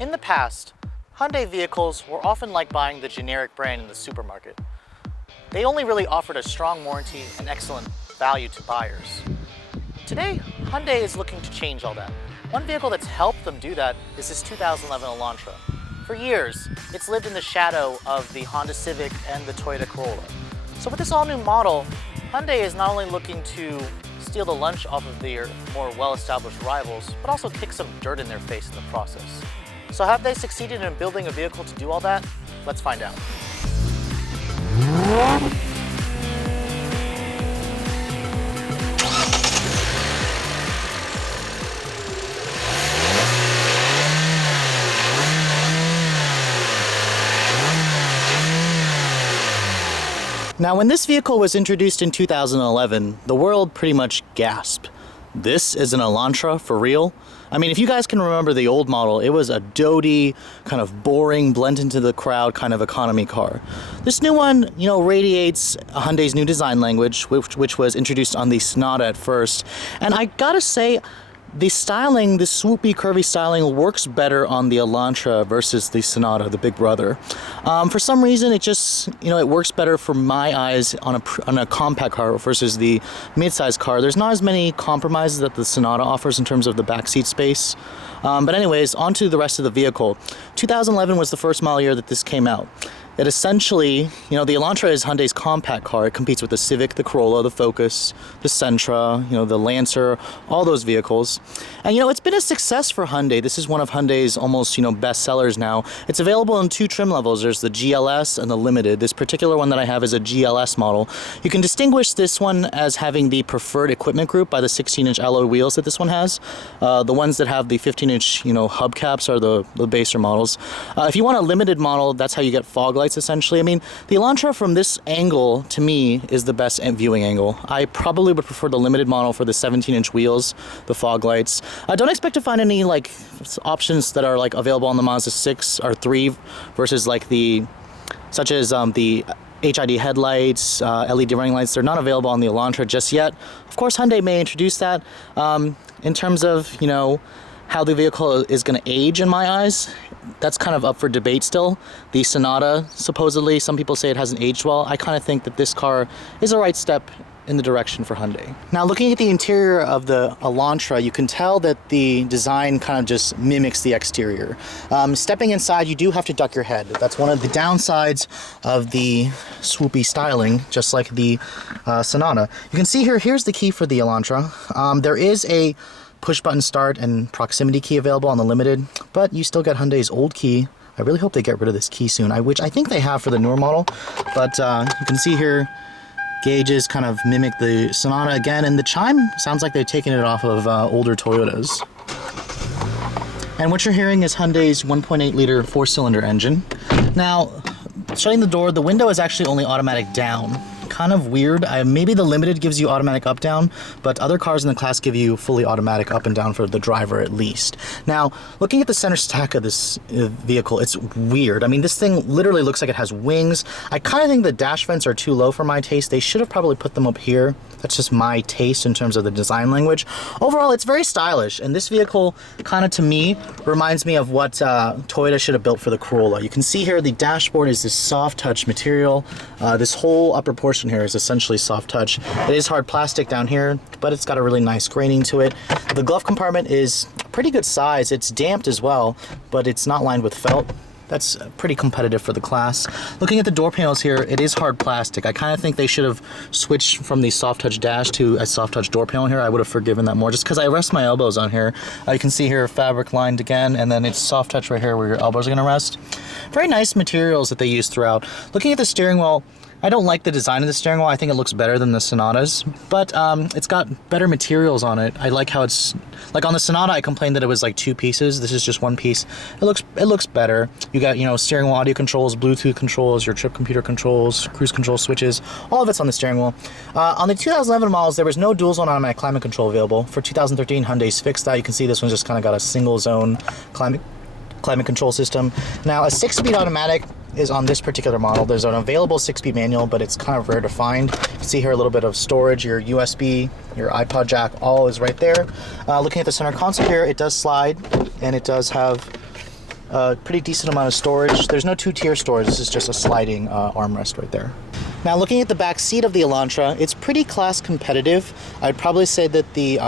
In the past, Hyundai vehicles were often like buying the generic brand in the supermarket. They only really offered a strong warranty and excellent value to buyers. Today, Hyundai is looking to change all that. One vehicle that's helped them do that is this 2011 Elantra. For years, it's lived in the shadow of the Honda Civic and the Toyota Corolla. So with this all-new model, Hyundai is not only looking to steal the lunch off of their more well-established rivals, but also kick some dirt in their face in the process. So have they succeeded in building a vehicle to do all that? Let's find out. Now, when this vehicle was introduced in 2011, the world pretty much gasped. This is an Elantra for real? I mean, if you guys can remember the old model, it was a doty, kind of boring, blend into the crowd kind of economy car. This new one, radiates Hyundai's new design language, which was introduced on the Sonata at first. And I gotta say, the styling, the swoopy, curvy styling works better on the Elantra versus the Sonata, the big brother. For some reason, it just, it works better for my eyes on a compact car versus the mid-size car. There's not as many compromises that the Sonata offers in terms of the backseat space. But anyways, on to the rest of the vehicle. 2011 was the first model year that this came out. It essentially, the Elantra is Hyundai's compact car. It competes with the Civic, the Corolla, the Focus, the Sentra, the Lancer, all those vehicles. And it's been a success for Hyundai. This is one of Hyundai's almost, best sellers now. It's available in two trim levels. There's the GLS and the Limited. This particular one that I have is a GLS model. You can distinguish this one as having the preferred equipment group by the 16-inch alloy wheels that this one has. The ones that have the 15-inch, hubcaps are the baser models. If you want a Limited model, that's how you get fog lights. Essentially. I mean, the Elantra from this angle, to me, is the best viewing angle. I probably would prefer the Limited model for the 17-inch wheels, the fog lights. I don't expect to find any options that are available on the Mazda 6 or 3 versus such as the HID headlights, LED running lights. They're not available on the Elantra just yet. Of course, Hyundai may introduce that. In terms of, how the vehicle is going to age in my eyes, that's kind of up for debate still. The Sonata, supposedly, some people say it hasn't aged well. I kind of think that this car is a right step in the direction for Hyundai. Now, looking at the interior of the Elantra, you can tell that the design kind of just mimics the exterior. Stepping inside, you do have to duck your head. That's one of the downsides of the swoopy styling, just like the Sonata. You can see here's the key for the Elantra. There is a push-button start and proximity key available on the Limited, but you still get Hyundai's old key. I really hope they get rid of this key soon, which I think they have for the newer model. But you can see here, gauges kind of mimic the Sonata again, and the chime sounds like they've taken it off of older Toyotas. And what you're hearing is Hyundai's 1.8-liter four-cylinder engine. Now, shutting the door, the window is actually only automatic down. Kind of weird. Maybe the Limited gives you automatic up down, but other cars in the class give you fully automatic up and down for the driver at least. Now, looking at the center stack of this vehicle, it's weird. I mean, this thing literally looks like it has wings. I kind of think the dash vents are too low for my taste. They should have probably put them up here. That's just my taste in terms of the design language. Overall, it's very stylish, and this vehicle kind of, to me, reminds me of what Toyota should have built for the Corolla. You can see here the dashboard is this soft touch material. This whole upper portion here is essentially soft touch. It is hard plastic down here, but it's got a really nice graining to it. The glove compartment is pretty good size. It's damped as well, but it's not lined with felt. That's pretty competitive for the class. Looking at the door panels here, it is hard plastic. I kind of think they should have switched from the soft touch dash to a soft touch door panel here. I would have forgiven that more just because I rest my elbows on here. You can see here fabric lined again, and then it's soft touch right here where your elbows are going to rest. Very nice materials that they use throughout. Looking at the steering wheel, I don't like the design of the steering wheel. I think it looks better than the Sonatas, but it's got better materials on it. I like how it's, like on the Sonata, I complained that it was like two pieces. This is just one piece. It looks better. You got, steering wheel audio controls, Bluetooth controls, your trip computer controls, cruise control switches, all of it's on the steering wheel. On the 2011 models, there was no dual zone automatic climate control available. For 2013, Hyundai's fixed that. You can see this one's just kind of got a single zone climate control system. Now, a 6-speed automatic is on this particular model. There's an available 6-speed manual, but it's kind of rare to find. You can see here a little bit of storage, your USB, your iPod jack, all is right there. Looking at the center console here, it does slide, and it does have Pretty decent amount of storage. There's no two-tier storage. This is just a sliding armrest right there. Now, looking at the back seat of the Elantra, it's pretty class competitive. I'd probably say that the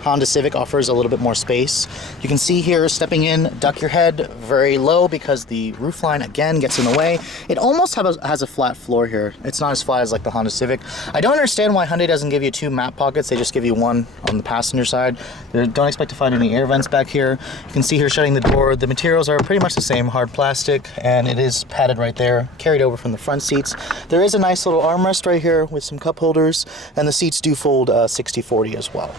Honda Civic offers a little bit more space. You can see here, stepping in, duck your head very low because the roofline again gets in the way. It almost has a flat floor here. It's not as flat as like the Honda Civic. I don't understand why Hyundai doesn't give you two map pockets. They just give you one on the passenger side. Don't expect to find any air vents back here. You can see here shutting the door. The materials are pretty much the same, hard plastic, and it is padded right there, carried over from the front seats. There is a nice little armrest right here with some cup holders, and the seats do fold 60/40 as well.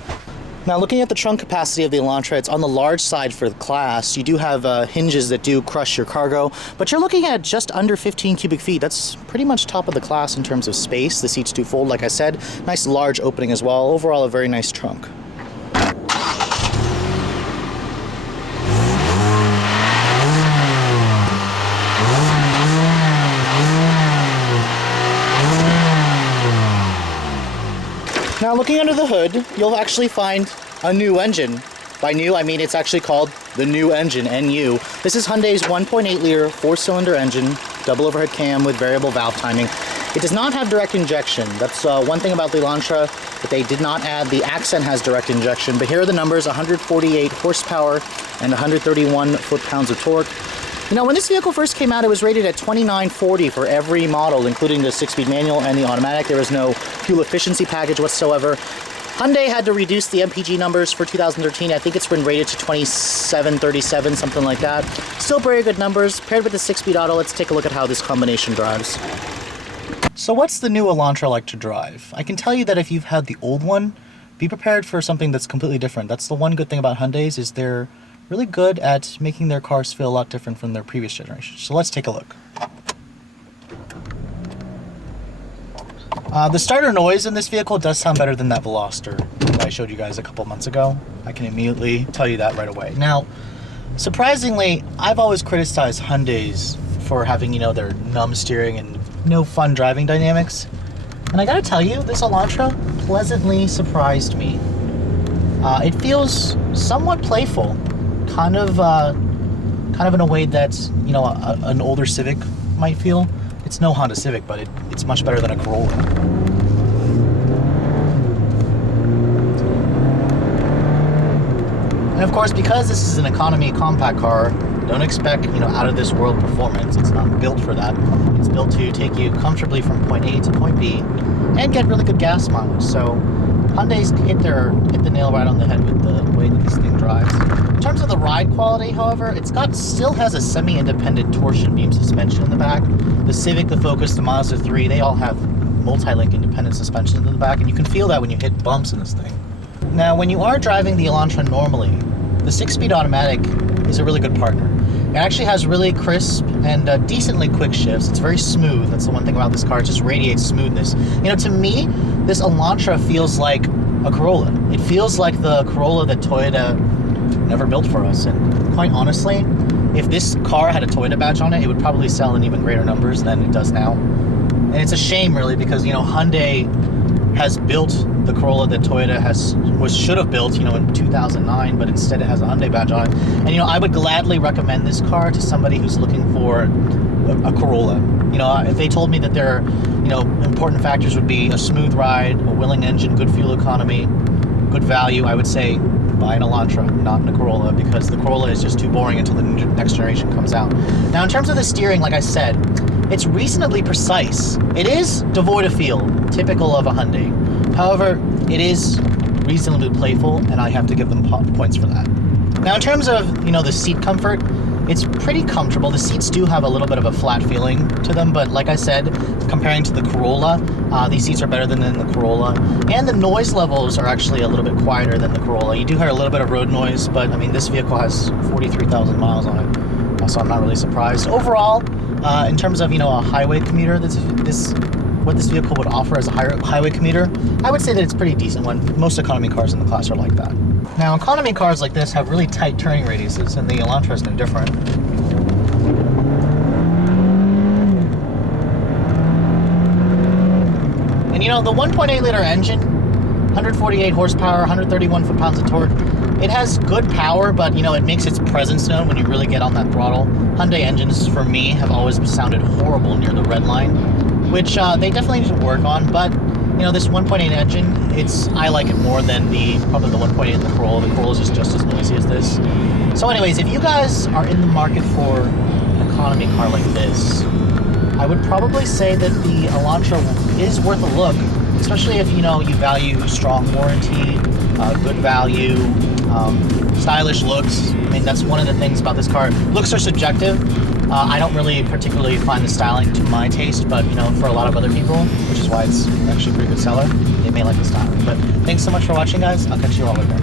Now, looking at the trunk capacity of the Elantra, it's on the large side for the class. You do have hinges that do crush your cargo, but you're looking at just under 15 cubic feet. That's pretty much top of the class in terms of space. The seats do fold, like I said. Nice large opening as well. Overall, a very nice trunk. Now, looking under the hood, you'll actually find a new engine. By new, I mean it's actually called the new engine, NU. This is Hyundai's 1.8-liter four-cylinder engine, double overhead cam with variable valve timing. It does not have direct injection. That's one thing about the Elantra that they did not add. The Accent has direct injection, but here are the numbers: 148 horsepower and 131 foot-pounds of torque. You know, when this vehicle first came out, it was rated at 2940 for every model, including the 6-speed manual and the automatic. There was no fuel efficiency package whatsoever. Hyundai had to reduce the MPG numbers for 2013. I think it's been rated to 2737, something like that. Still very good numbers. Paired with the 6-speed auto, let's take a look at how this combination drives. So what's the new Elantra like to drive? I can tell you that if you've had the old one, be prepared for something that's completely different. That's the one good thing about Hyundais, is they're really good at making their cars feel a lot different from their previous generation. So let's take a look. The starter noise in this vehicle does sound better than that Veloster that I showed you guys a couple months ago. I can immediately tell you that right away. Now, surprisingly, I've always criticized Hyundais for having, their numb steering and no fun driving dynamics. And I gotta tell you, this Elantra pleasantly surprised me. It feels somewhat playful. Kind of in a way that an older Civic might feel. It's no Honda Civic, but it's much better than a Corolla. And of course, because this is an economy compact car, don't expect out of this world performance. It's not built for that. It's built to take you comfortably from point A to point B and get really good gas mileage. So Hyundai's hit the nail right on the head with the way that this thing drives. In terms of the ride quality, however, it's still has a semi-independent torsion beam suspension in the back. The Civic, the Focus, the Mazda 3, they all have multi-link independent suspension in the back, and you can feel that when you hit bumps in this thing. Now, when you are driving the Elantra normally, the 6-speed automatic is a really good partner. It actually has really crisp and decently quick shifts. It's very smooth. That's the one thing about this car. It just radiates smoothness. To me, this Elantra feels like a Corolla. It feels like the Corolla that Toyota never built for us. And quite honestly, if this car had a Toyota badge on it, it would probably sell in even greater numbers than it does now. And it's a shame, really, because, Hyundai has built the Corolla that Toyota should have built, in 2009, but instead it has a Hyundai badge on it. And, I would gladly recommend this car to somebody who's looking for a Corolla. If they told me that their, important factors would be a smooth ride, a willing engine, good fuel economy, good value, I would say buy an Elantra, not a Corolla, because the Corolla is just too boring until the next generation comes out. Now, in terms of the steering, like I said, it's reasonably precise. It is devoid of feel, typical of a Hyundai. However, it is reasonably playful, and I have to give them points for that. Now, in terms of, the seat comfort, it's pretty comfortable. The seats do have a little bit of a flat feeling to them, but like I said, comparing to the Corolla, these seats are better than the Corolla. And the noise levels are actually a little bit quieter than the Corolla. You do hear a little bit of road noise, but this vehicle has 43,000 miles on it, so I'm not really surprised. Overall, in terms of, a highway commuter, what this vehicle would offer as a highway commuter, I would say that it's a pretty decent one. Most economy cars in the class are like that. Now, economy cars like this have really tight turning radiuses, and the Elantra is no different. And the 1.8-liter engine, 148 horsepower, 131 foot-pounds of torque, It has good power, but you know, it makes its presence known when you really get on that throttle. Hyundai engines, for me, have always sounded horrible near the red line, which they definitely need to work on, but you know, this 1.8 engine, I like it more than probably the 1.8 in the Corolla. The Corolla is just as noisy as this. So anyways, if you guys are in the market for an economy car like this, I would probably say that the Elantra is worth a look, especially if you know you value strong warranty, good value, stylish looks. I mean, that's one of the things about this car. Looks are subjective. I don't really particularly find the styling to my taste, but you know, for a lot of other people, which is why it's actually a pretty good seller, they may like the styling. But thanks so much for watching, guys. I'll catch you all later.